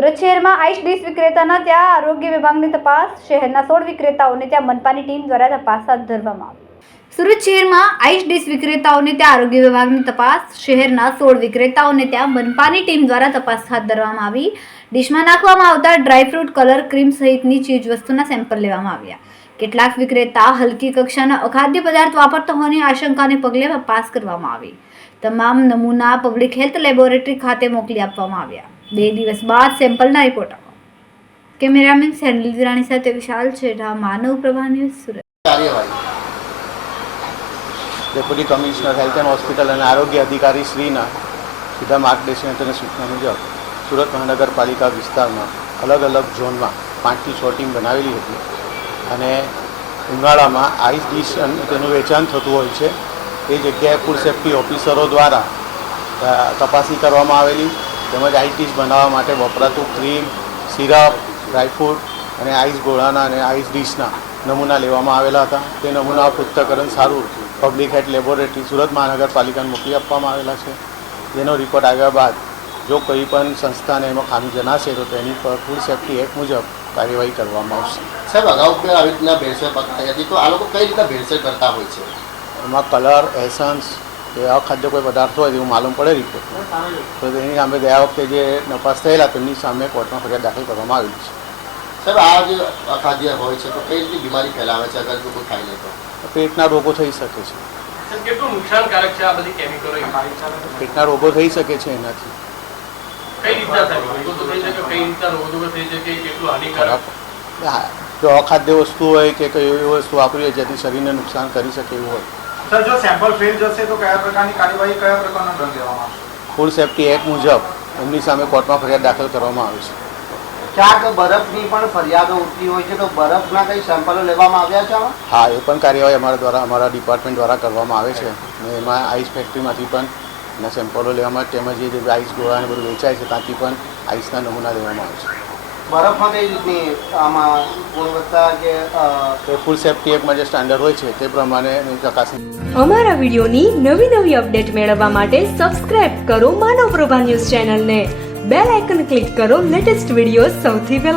સુરત શહેરમાં ice dish વિક્રેતાના ત્યાં આરોગ્ય વિભાગની તપાસ, શહેરના 16 વિક્રેતાઓને ત્યાં મનપાની ટીમ દ્વારા તપાસ હાથ ધરવામાં આવી। સુરત શહેરમાં આઈસ ડીશ વિક્રેતાઓને ત્યાં આરોગ્ય વિભાગની તપાસ, શહેરના 16 વિક્રેતાઓને ત્યાં મનપાની ટીમ દ્વારા તપાસ હાથ ધરવામાં આવી। ડીશમાં નાખવામાં આવતા ડ્રાયફ્રૂટ, કલર, ક્રીમ સહિતની ચીજવસ્તુના સેમ્પલ લેવામાં આવ્યા। કેટલાક વિક્રેતા હલકી કક્ષાના અખાદ્ય પદાર્થ વાપરતા હોવાની આશંકાને પગલે તપાસ કરવામાં આવી। તમામ નમૂના પબ્લિક હેલ્થ લેબોરેટરી ખાતે મોકલી આપવામાં આવ્યા। 2 દિવસ બાદ સેમ્પલના રિપોર્ટ આવ્યા। કેમેરામેન સેન્ડલ વિરાણી સાથે Vishal Chheda, Manav Prabha news, Surat. Deputy commissioner health and hospital અને આરોગ્ય અધિકારી શ્રીના સીધા માર્ગદર્શન અને સૂચના મુજબ સુરત મહાનગરપાલિકા વિસ્તારમાં અલગ અલગ ઝોનમાં 5 થી 6 ટીમ બનાવેલી હતી અને ઉનાળામાં આઈસ ડીશ તેનું વેચાણ થતું હોય છે। એ જગ્યાએ ફૂડ સેફ્ટી ઓફિસરો દ્વારા તપાસણી કરવામાં આવેલી, તેમજ આઈસ ડીશ બનાવવા માટે વપરાતું ક્રીમ, સિરપ, ડ્રાયફ્રૂટ અને આઈસ ગોળાના અને આઈસ ડીશના નમૂના લેવામાં આવેલા હતા। તે નમૂના પૃથ્થકરણ સારું પબ્લિક હેલ્થ લેબોરેટરી સુરત મહાનગરપાલિકાને મોકલી આપવામાં આવેલા છે, જેનો રિપોર્ટ આવ્યા બાદ જો કોઈ પણ સંસ્થાને એમાં ખામી જણાશે તો તેની પર ફૂડ સેફ્ટી એક્ટ મુજબ કાર્યવાહી કરવામાં આવશે। સાહેબ, અગાઉ પણ આવી રીતના ભેળસેળ પકડાઈ હતી, તો આ લોકો કઈ રીતે ભેળસેળ કરતા હોય છે? એમાં કલર, એસન્સ કે અખાદ્ય કોઈ પદાર્થ હોય એવું માલુમ પડે રિપોર્ટમાં, તો તેની સામે ગયા વખતે જે નપાસ થયેલા તેમની સામે કોર્ટમાં ફરિયાદ દાખલ કરવામાં આવેલી છે। સાહેબ, આ જે અખાદ્ય હોય છે તો કઈ રીતની બીમારી ફેલાવે છે અગર કોઈ ખાઈ લે તો? પેટના રોગો થઈ શકે છે। કેટલું નુકસાનકારક છે આ બધી કેમિકલો? પેટના રોગો થઈ શકે છે એનાથી। કઈ રીતના થાય? રોગો તો થઈ શકે, કઈ રીતના રોગો થઈ શકે, કેટલું હાનિકારક? જો અખાદ્ય વસ્તુ હોય કે કોઈ એવી વસ્તુ વાપરી હોય જેથી શરીરને નુકસાન કરી શકે એવું હોય। સર, જો સેમ્પલ ફેલ જશે તો કયા પ્રકારની કાર્યવાહી, કયા પ્રકારનો દંડ લેવામાં આવશે? ફૂડ સેફ્ટી એક્ટ મુજબ એમની સામે કોર્ટમાં ફરિયાદ દાખલ કરવામાં આવે છે। ક્યાંક બરફની પણ ફરિયાદો ઉઠતી હોય છે, તો બરફના કઈ સેમ્પલો લેવામાં આવ્યા છે આમાં? હા, એ પણ કાર્યવાહી અમારા ડિપાર્ટમેન્ટ દ્વારા કરવામાં આવે છે અને એમાં આઈસ ફેક્ટરીમાંથી પણ એના સેમ્પલો લેવામાં, તેમજ જે આઈસ ગોળાને બધું વેચાય છે ત્યાંથી પણ આઈસના નમૂના લેવામાં આવે છે। બરફમાં કઈ રીતની આમાં ગુણવત્તા કે ફૂડ સેફ્ટી એક્ટમાં જે સ્ટાન્ડર્ડ હોય છે તે પ્રમાણે ચકાસણી। અમારા વિડીયોની નવી અપડેટ મેળવવા માટે સબસ્ક્રાઇબ કરો માનવ પ્રભા ન્યૂઝ ચેનલને, બેલ આઇકન ક્લિક કરો લેટેસ્ટ વિડીયો સૌથી પહેલા